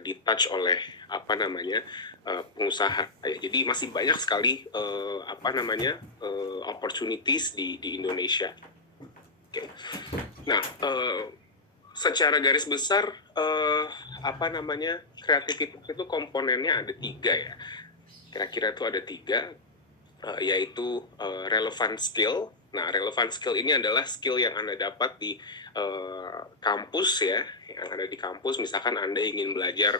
di-touch oleh pengusaha. Jadi masih banyak sekali opportunities di Indonesia. Oke. Nah, secara garis besar kreativitas itu komponennya ada 3 ya. Kira-kira itu ada 3, yaitu relevant skill. Nah, relevant skill ini adalah skill yang Anda dapat di kampus ya, yang ada di kampus. Misalkan Anda ingin belajar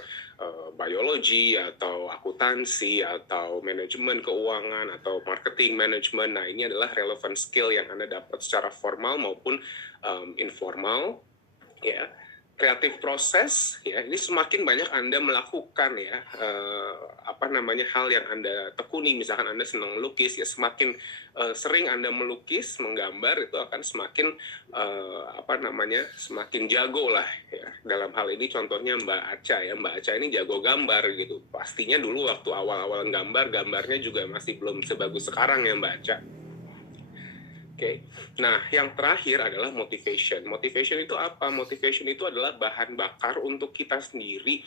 biologi atau akuntansi atau manajemen keuangan atau marketing management. Nah, ini adalah relevant skill yang Anda dapat secara formal maupun informal ya. Kreatif proses ya, ini semakin banyak Anda melakukan ya hal yang Anda tekuni. Misalkan Anda senang melukis ya, semakin sering Anda melukis, menggambar, itu akan semakin semakin jago lah ya. Dalam hal ini contohnya Mbak Aca ya, Mbak Aca ini jago gambar gitu. Pastinya dulu waktu awal-awal gambarnya juga masih belum sebagus sekarang ya Mbak Aca. Oke. Nah, yang terakhir adalah motivation. Motivation itu apa? Motivation itu adalah bahan bakar untuk kita sendiri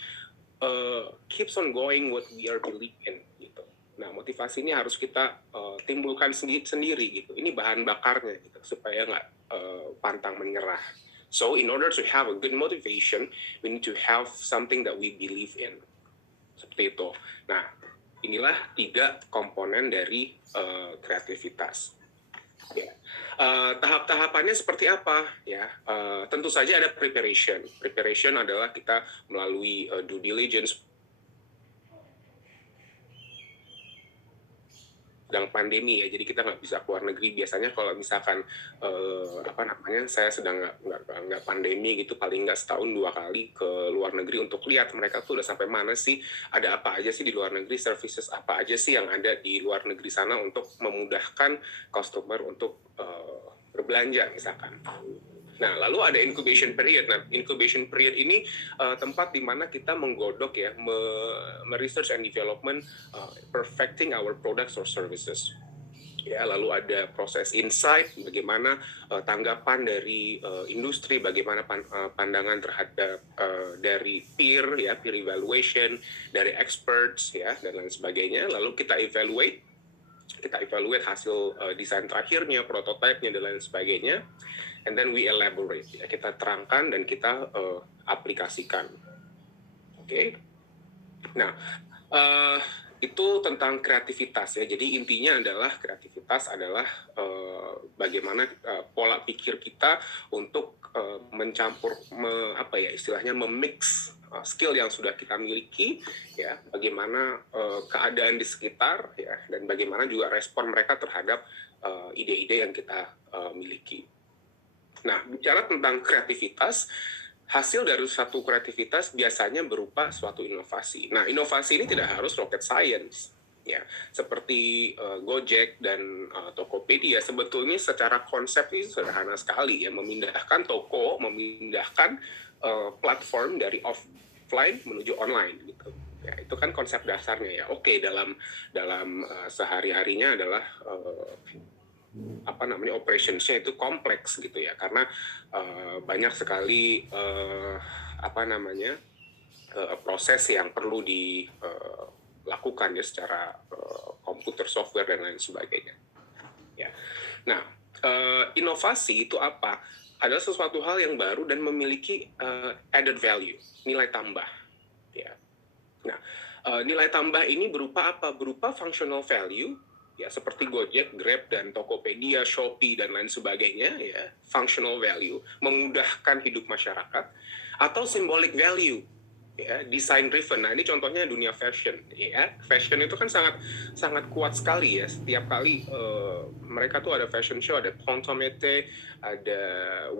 keeps on going what we are believing gitu. Nah, motivasi ini harus kita timbulkan sendiri gitu. Ini bahan bakarnya gitu, supaya nggak pantang menyerah. So, in order to have a good motivation, we need to have something that we believe in. Seperti itu. Nah, inilah 3 komponen dari kreativitas. Ya. Tahap-tahapannya seperti apa ya? Tentu saja ada preparation. Preparation adalah kita melalui due diligence. Sedang pandemi ya, jadi kita nggak bisa keluar negeri. Biasanya kalau misalkan saya sedang nggak pandemi gitu, paling nggak setahun 2 kali ke luar negeri untuk lihat mereka tuh udah sampai mana sih, ada apa aja sih di luar negeri, services apa aja sih yang ada di luar negeri sana untuk memudahkan customer untuk berbelanja misalkan. Nah, lalu ada incubation period. Nah, incubation period ini tempat di mana kita menggodok ya, research and development, perfecting our products or services. Ya, lalu ada proses insight, bagaimana tanggapan dari industri, bagaimana pandangan terhadap dari peer evaluation, dari experts ya, dan lain sebagainya. Lalu kita evaluate hasil desain terakhirnya, prototipenya, dan lain sebagainya. And then we elaborate, ya, kita terangkan dan kita aplikasikan. Oke. Nah, itu tentang kreativitas ya. Jadi intinya adalah kreativitas adalah bagaimana pola pikir kita untuk mencampur, memix skill yang sudah kita miliki ya, bagaimana keadaan di sekitar ya, dan bagaimana juga respon mereka terhadap ide-ide yang kita miliki. Nah, bicara tentang kreativitas, hasil dari satu kreativitas biasanya berupa suatu inovasi. Nah, inovasi ini tidak harus rocket science. Ya, seperti Gojek dan Tokopedia, sebetulnya secara konsep ini sederhana sekali ya, memindahkan toko, memindahkan platform dari offline menuju online gitu. Ya, itu kan konsep dasarnya ya. Oke, dalam sehari-harinya adalah operationsnya itu kompleks gitu ya, karena banyak sekali proses yang perlu dilakukan ya secara komputer, software, dan lain sebagainya ya. Nah, inovasi itu apa? Adalah sesuatu hal yang baru dan memiliki added value, nilai tambah ya. Nah, nilai tambah ini berupa apa? Berupa functional value ya, seperti Gojek, Grab, dan Tokopedia, Shopee, dan lain sebagainya ya. Functional value, memudahkan hidup masyarakat. Atau symbolic value ya, design driven. Nah, ini contohnya dunia fashion ya. Fashion itu kan sangat kuat sekali ya. Setiap kali mereka tuh ada fashion show, ada Printemps-Été, ada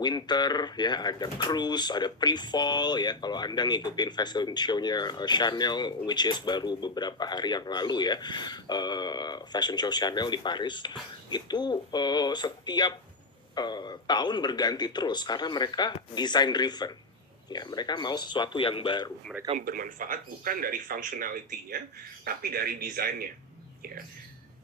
winter ya, ada cruise, ada pre-fall ya. Kalau Anda ngikutin fashion show-nya Chanel, which is baru beberapa hari yang lalu ya, fashion show Chanel di Paris, itu setiap tahun berganti terus karena mereka design driven. Ya, mereka mau sesuatu yang baru. Mereka bermanfaat bukan dari functionality-nya, tapi dari desainnya. Ya.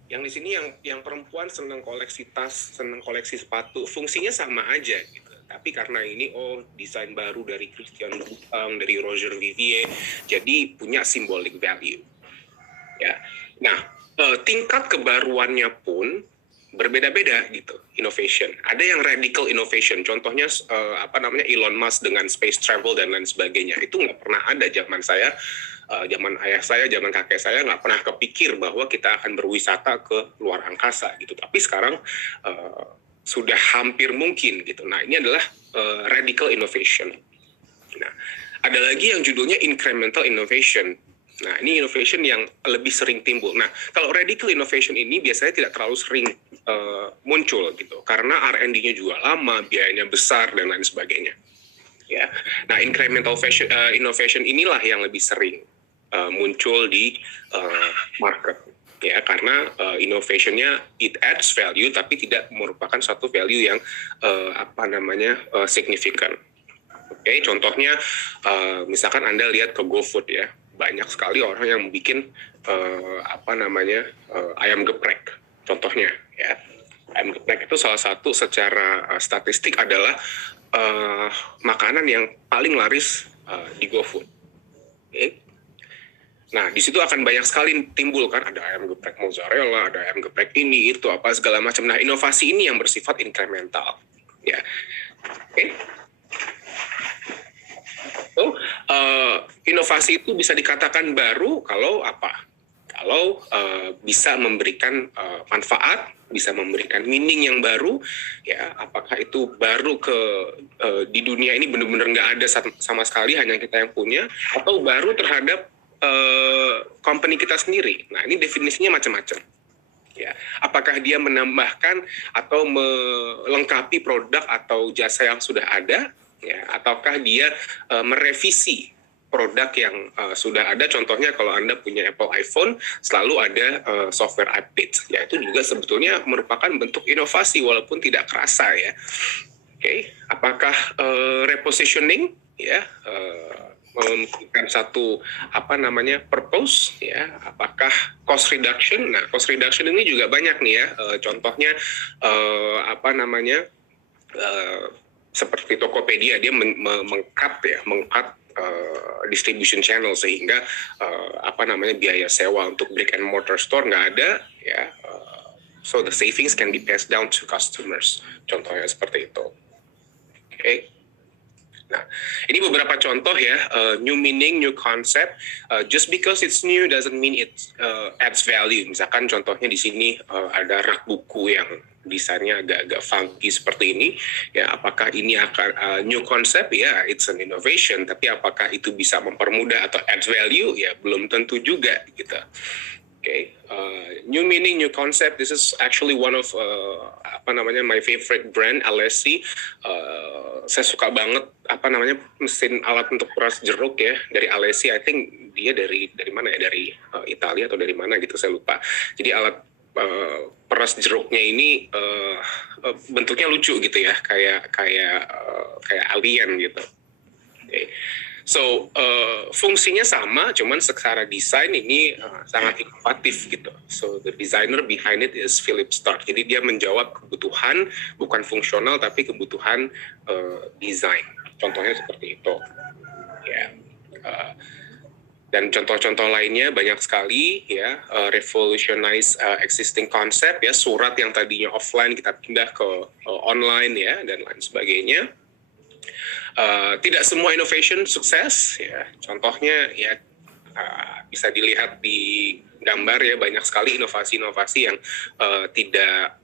Yang di sini yang perempuan senang koleksi tas, senang koleksi sepatu, fungsinya sama aja gitu. Tapi karena ini desain baru dari Christian Louboutin, dari Roger Vivier, jadi punya symbolic value. Ya, nah tingkat kebaruannya pun berbeda-beda gitu, innovation. Ada yang radical innovation, contohnya Elon Musk dengan space travel dan lain sebagainya. Itu nggak pernah ada zaman saya, zaman ayah saya, zaman kakek saya nggak pernah kepikir bahwa kita akan berwisata ke luar angkasa gitu. Tapi sekarang sudah hampir mungkin gitu. Nah ini adalah radical innovation. Nah ada lagi yang judulnya incremental innovation. Nah, ini innovation yang lebih sering timbul. Nah, kalau radical innovation ini biasanya tidak terlalu sering muncul gitu, karena R&D-nya juga lama, biayanya besar dan lain sebagainya. Ya, nah incremental innovation inilah yang lebih sering muncul di market. Ya, karena innovation-nya it adds value, tapi tidak merupakan suatu value yang signifikan. Oke, contohnya misalkan Anda lihat ke GoFood ya, banyak sekali orang yang bikin ayam geprek. Contohnya ya, ayam geprek itu salah satu secara statistik adalah makanan yang paling laris di GoFood. Oke. Nah, di situ akan banyak sekali timbul kan, ada ayam geprek mozzarella, ada ayam geprek ini, itu, apa, segala macam. Nah, inovasi ini yang bersifat incremental. Ya. Oke. Inovasi itu bisa dikatakan baru kalau apa? Kalau bisa memberikan manfaat, bisa memberikan meaning yang baru, ya apakah itu baru di dunia ini benar-benar nggak ada sama sekali, hanya kita yang punya, atau baru terhadap company kita sendiri. Nah ini definisinya macam-macam. Ya, apakah dia menambahkan atau melengkapi produk atau jasa yang sudah ada, ya, ataukah dia merevisi produk yang sudah ada. Contohnya kalau Anda punya Apple iPhone, selalu ada software update. Ya, itu juga sebetulnya merupakan bentuk inovasi walaupun tidak kerasa ya. Oke, apakah repositioning ya memberikan satu purpose ya, apakah cost reduction. Nah, cost reduction ini juga banyak nih ya, contohnya seperti Tokopedia, dia meng-cut distribution channel sehingga biaya sewa untuk brick and mortar store nggak ada ya, so the savings can be passed down to customers, contohnya seperti itu. Oke. Nah, ini beberapa contoh ya, new meaning, new concept. Just because it's new doesn't mean it adds value. Misalkan contohnya di sini ada rak buku yang desainnya agak-agak funky seperti ini. Ya, apakah ini akan new concept? Ya, it's an innovation. Tapi apakah itu bisa mempermudah atau adds value? Ya, belum tentu juga gitu. Okay, new meaning, new concept. This is actually one of my favorite brand, Alessi. Saya suka banget mesin alat untuk peras jeruk ya dari Alessi. I think dia dari mana ya, dari Italia atau dari mana gitu, saya lupa. Jadi alat peras jeruknya ini bentuknya lucu gitu ya, kayak alien gitu. Okay. So fungsinya sama, cuman secara desain ini sangat inovatif gitu. So the designer behind it is Philip Stark. Jadi dia menjawab kebutuhan bukan fungsional tapi kebutuhan desain. Contohnya seperti itu. Ya. Dan contoh-contoh lainnya banyak sekali ya, revolutionize existing concept ya, surat yang tadinya offline kita pindah ke online ya, dan lain sebagainya. Tidak semua innovation sukses ya, contohnya ya bisa dilihat di gambar ya, banyak sekali inovasi-inovasi yang tidak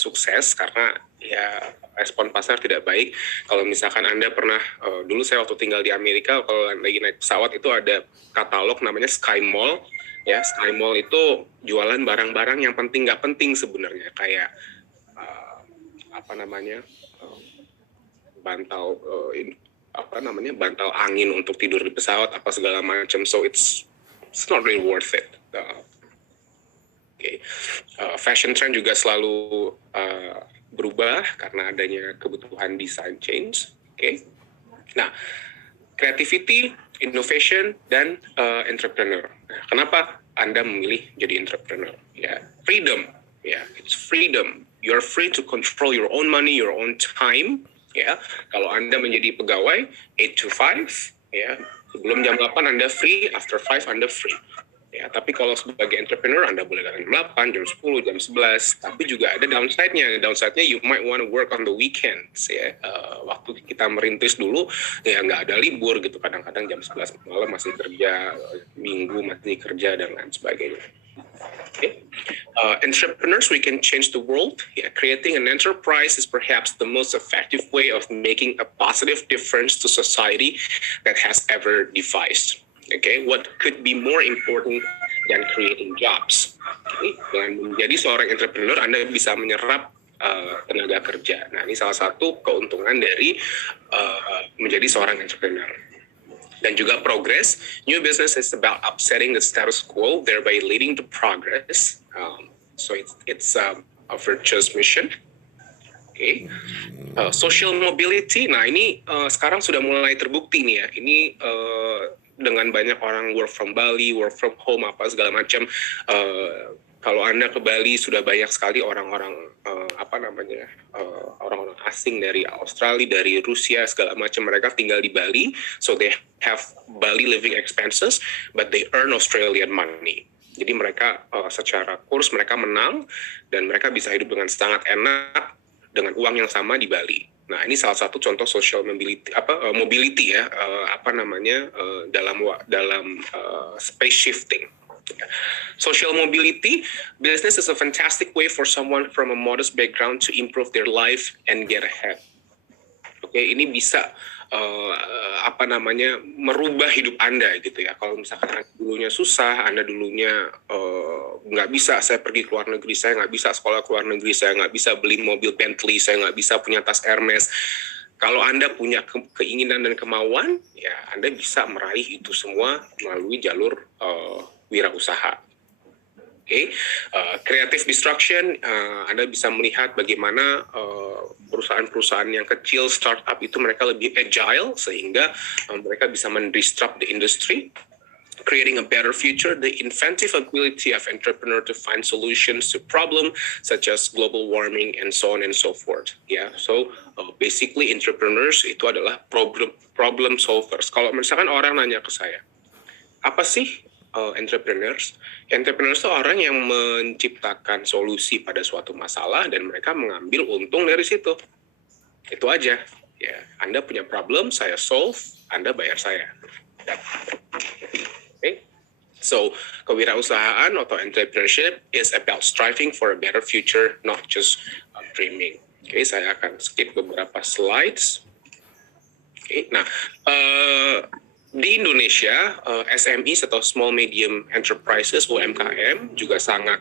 sukses karena ya respon pasar tidak baik. Kalau misalkan Anda pernah, dulu saya waktu tinggal di Amerika, kalau lagi naik pesawat itu ada katalog namanya Sky Mall ya. Sky Mall itu jualan barang-barang yang penting nggak penting sebenarnya, kayak bantal bantal angin untuk tidur di pesawat apa segala macam. So it's not really worth it. Fashion trend juga selalu berubah karena adanya kebutuhan design change. Nah, creativity, innovation, dan entrepreneur. Nah, kenapa Anda memilih jadi entrepreneur? Ya, freedom. Ya, it's freedom. You're free to control your own money, your own time. Ya, kalau Anda menjadi pegawai 8 to 5, ya, sebelum jam 8 Anda free, after 5 Anda free. Ya, tapi kalau sebagai entrepreneur Anda boleh datang jam 8, jam 10, jam 11, tapi juga ada downside-nya. Downside-nya you might want to work on the weekends ya. Waktu kita merintis dulu ya nggak ada libur gitu, kadang-kadang jam 11 malam masih kerja, minggu masih kerja dan lain sebagainya. Okay. Entrepreneurs, we can change the world. Yeah, creating an enterprise is perhaps the most effective way of making a positive difference to society that has ever devised. Okay, what could be more important than creating jobs? Okay. Dengan menjadi seorang entrepreneur, Anda bisa menyerap tenaga kerja. Nah, ini salah satu keuntungan dari menjadi seorang entrepreneur. Dan juga progress. New business is about upsetting the status quo, thereby leading to progress. So it's a virtuous mission. Okay. Social mobility. Nah, ini sekarang sudah mulai terbukti nih ya. Ini dengan banyak orang work from Bali, work from home, apa segala macam. Kalau Anda ke Bali sudah banyak sekali orang-orang orang-orang asing dari Australia, dari Rusia segala macam, mereka tinggal di Bali, so they have Bali living expenses, but they earn Australian money. Jadi mereka secara kurs mereka menang dan mereka bisa hidup dengan sangat enak dengan uang yang sama di Bali. Nah, ini salah satu contoh social mobility ya, dalam space shifting. Social mobility, business is a fantastic way for someone from a modest background to improve their life and get ahead. Oke, ini bisa merubah hidup Anda gitu ya. Kalau misalkan Anda dulunya susah, Anda dulunya nggak bisa, saya pergi ke luar negeri, saya nggak bisa sekolah ke luar negeri, saya nggak bisa beli mobil Bentley, saya nggak bisa punya tas Hermes. Kalau Anda punya keinginan dan kemauan, ya Anda bisa meraih itu semua melalui jalur wirausaha. Okay. Creative destruction, Anda bisa melihat bagaimana perusahaan-perusahaan yang kecil, startup itu mereka lebih agile sehingga mereka bisa mendisrupt the industry, creating a better future, the inventive ability of entrepreneur to find solutions to problems such as global warming and so on and so forth. Yeah, so basically entrepreneurs itu adalah problem solvers. Kalau misalkan orang nanya ke saya, apa sih entrepreneurs? Entrepreneurs itu orang yang menciptakan solusi pada suatu masalah dan mereka mengambil untung dari situ. Itu aja. Ya, Anda punya problem, saya solve, Anda bayar saya. Okay. So, kewirausahaan atau entrepreneurship is about striving for a better future, not just dreaming. Okay, saya akan skip beberapa slides. Okay, nah, di Indonesia, SMEs atau Small Medium Enterprises (UMKM) juga sangat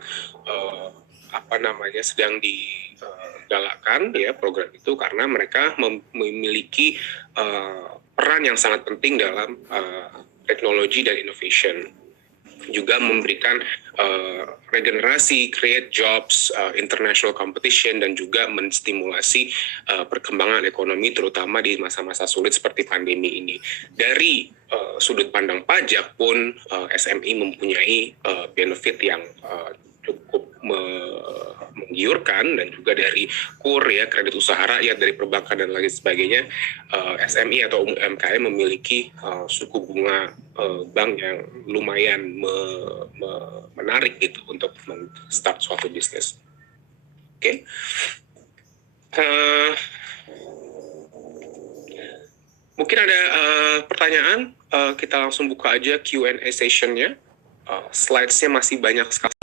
sedang digalakkan ya program itu karena mereka memiliki peran yang sangat penting dalam teknologi dan innovation. Juga memberikan regenerasi, create jobs, international competition, dan juga menstimulasi perkembangan ekonomi terutama di masa-masa sulit seperti pandemi ini. Dari sudut pandang pajak pun SME mempunyai benefit yang cukup menggiurkan, dan juga dari KUR ya, kredit usaha rakyat, dari perbankan dan lain sebagainya, SME atau UMKM memiliki suku bunga bank yang lumayan menarik gitu untuk start suatu bisnis. Oke. Mungkin ada pertanyaan, kita langsung buka aja Q&A session-nya. Slides-nya masih banyak sekali.